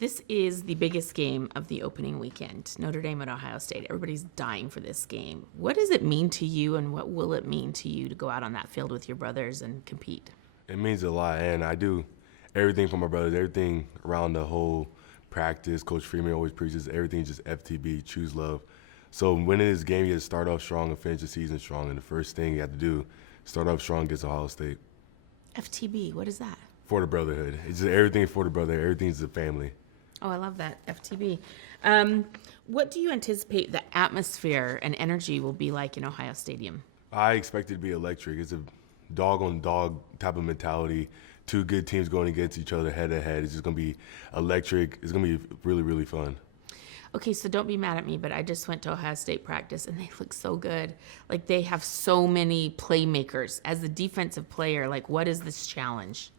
This is the biggest game of the opening weekend, Notre Dame at Ohio State. Everybody's dying for this game. What does it mean to you, and what will it mean to you to go out on that field with your brothers and compete? It means a lot, and I do everything for my brothers, everything around the whole practice. Coach Freeman always preaches everything just FTB, choose love. So winning this game, you have to start off strong and finish the season strong, and the first thing you have to do, start off strong against Ohio State. FTB, what is that? For the brotherhood. It's just everything for the brotherhood. Everything's the family. Oh, I love that, FTB. What do you anticipate the atmosphere and energy will be like in Ohio Stadium? I expect it to be electric. It's a dog-on-dog type of mentality. Two good teams going against each other head-to-head. It's just going to be electric. It's going to be really, really fun. Okay, so don't be mad at me, but I just went to Ohio State practice, and they look so good. Like, they have so many playmakers. As a defensive player, like, what is this challenge?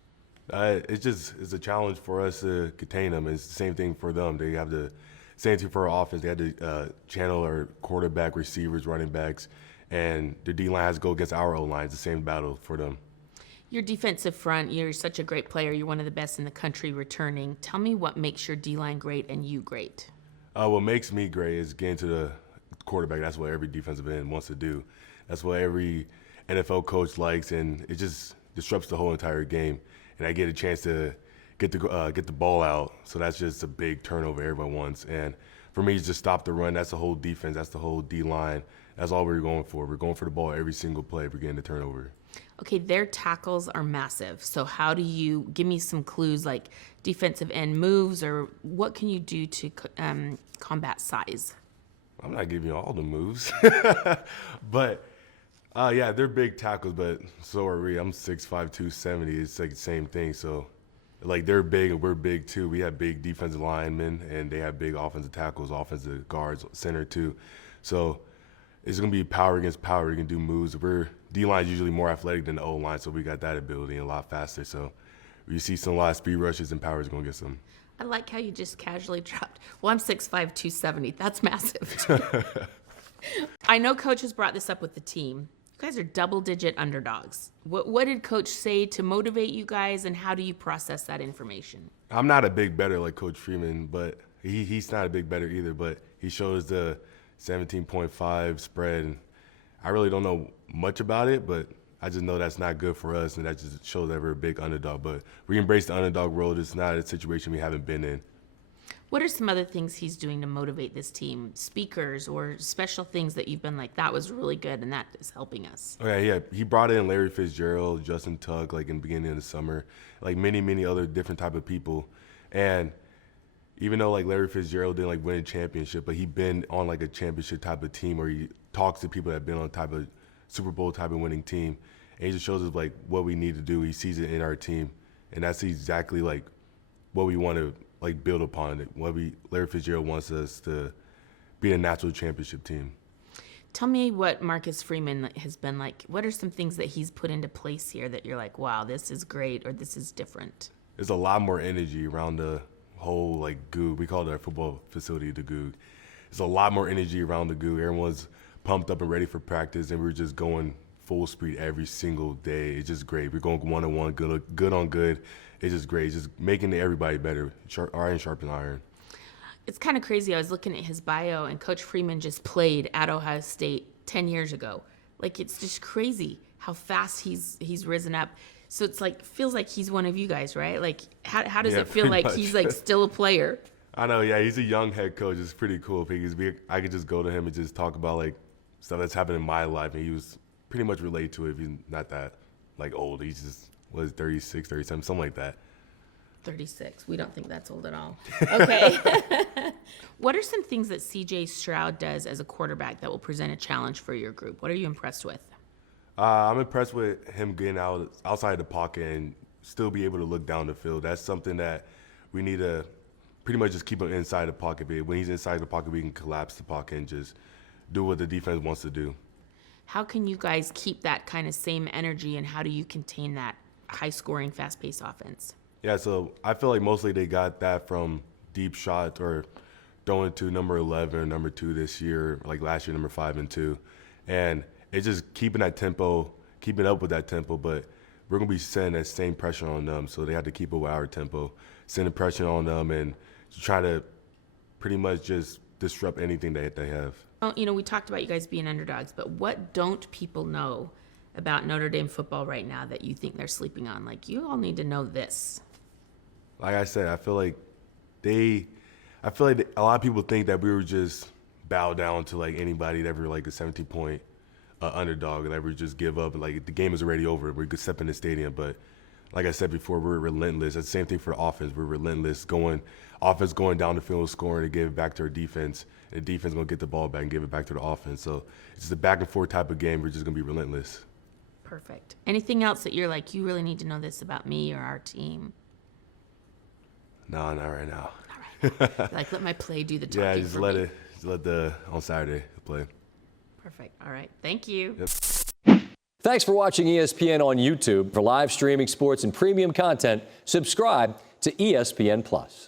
It's a challenge for us to contain them. It's the same thing for them. They have the same thing for our offense. They have to channel our quarterback, receivers, running backs, and the D-line has to go against our O-line. It's the same battle for them. Your defensive front, you're such a great player. You're one of the best in the country returning. Tell me what makes your D-line great and you great. What makes me great is getting to the quarterback. That's what every defensive end wants to do. That's what every NFL coach likes, and it just disrupts the whole entire game. And I get a chance to get the ball out. So that's just a big turnover everyone wants. And for me, it's just stop the run. That's the whole defense. That's the whole D-line. That's all we're going for. We're going for the ball every single play if we're getting the turnover. Okay, their tackles are massive. So how do you give me some clues, like defensive end moves, or what can you do to combat size? I'm not giving you all the moves. But yeah, they're big tackles, but so are we. I'm 6'5", 270. It's like the same thing. So, like, they're big and we're big too. We have big defensive linemen, and they have big offensive tackles, offensive guards, center too. So it's going to be power against power. You can do moves. D-line is usually more athletic than the O-line, so we got that ability and a lot faster. So you see a lot of speed rushes, and power is going to get some. I like how you just casually dropped. Well, I'm 6'5", 270. That's massive. I know Coach has brought this up with the team. You guys are double-digit underdogs. What did Coach say to motivate you guys, and how do you process that information? I'm not a big bettor like Coach Freeman, but he's not a big bettor either, but he showed us the 17.5 spread. And I really don't know much about it, but I just know that's not good for us, and that just shows that we're a big underdog. But we embrace the underdog role. It's not a situation we haven't been in. What are some other things he's doing to motivate this team? Speakers or special things that you've been like, that was really good and that is helping us? Okay, yeah. He brought in Larry Fitzgerald, Justin Tuck, like in the beginning of the summer, like many other different type of people. And even though like Larry Fitzgerald didn't like win a championship, but he been on like a championship type of team, where he talks to people that have been on type of Super Bowl type of winning team. And he just shows us like what we need to do. He sees it in our team. And that's exactly like what we want to like build upon it. Larry Fitzgerald wants us to be a natural championship team. Tell me what Marcus Freeman has been like. What are some things that he's put into place here that you're like, wow, this is great, or this is different? There's a lot more energy around the whole like Goog. We call it our football facility the Goog. There's a lot more energy around the Goog. Everyone's pumped up and ready for practice, and we're just going full speed every single day. It's just great. We're going one-on-one, good on good. It's just great. It's just making everybody better. Iron sharpens iron. It's kind of crazy. I was looking at his bio, and Coach Freeman just played at Ohio State 10 years ago. Like, it's just crazy how fast he's risen up. So it's like, feels like he's one of you guys, right? Like, how does it feel like much. he's like still a player? I know, yeah. He's a young head coach. It's pretty cool. I could just go to him and just talk about like stuff that's happened in my life, and he was pretty much relate to it. If he's not that like old, he's just 36, 37, something like that. 36. We don't think that's old at all. Okay. What are some things that CJ Stroud does as a quarterback that will present a challenge for your group? What are you impressed with? I'm impressed with him getting outside the pocket and still be able to look down the field. That's something that we need to pretty much just keep him inside the pocket. When he's inside the pocket, we can collapse the pocket and just do what the defense wants to do. How can you guys keep that kind of same energy, and how do you contain that high-scoring, fast-paced offense? Yeah, so I feel like mostly they got that from deep shots or throwing to number 11 or number 2 this year, like last year, number 5 and 2. And it's just keeping that tempo, keeping up with that tempo, but we're going to be sending that same pressure on them, so they have to keep up with our tempo, sending pressure on them and to try to pretty much just disrupt anything that they have. Well, you know, we talked about you guys being underdogs, but what don't people know about Notre Dame football right now that you think they're sleeping on? Like, you all need to know this. Like I said, I feel like a lot of people think that we were just bow down to like anybody that were like a 17-point underdog and that we just give up and like the game is already over. We could step in the stadium, but like I said before, we're relentless. That's the same thing for offense. We're relentless, offense going down the field, scoring, and give it back to our defense. And the defense gonna get the ball back and give it back to the offense. So it's just a back and forth type of game. We're just gonna be relentless. Perfect. Anything else that you're like, you really need to know this about me or our team? No, not right now. All right. Like, let my play do the talking. Yeah, just let the on Saturday play. Perfect. All right. Thank you. Yep. Thanks for watching ESPN on YouTube. For live streaming sports and premium content, subscribe to ESPN+.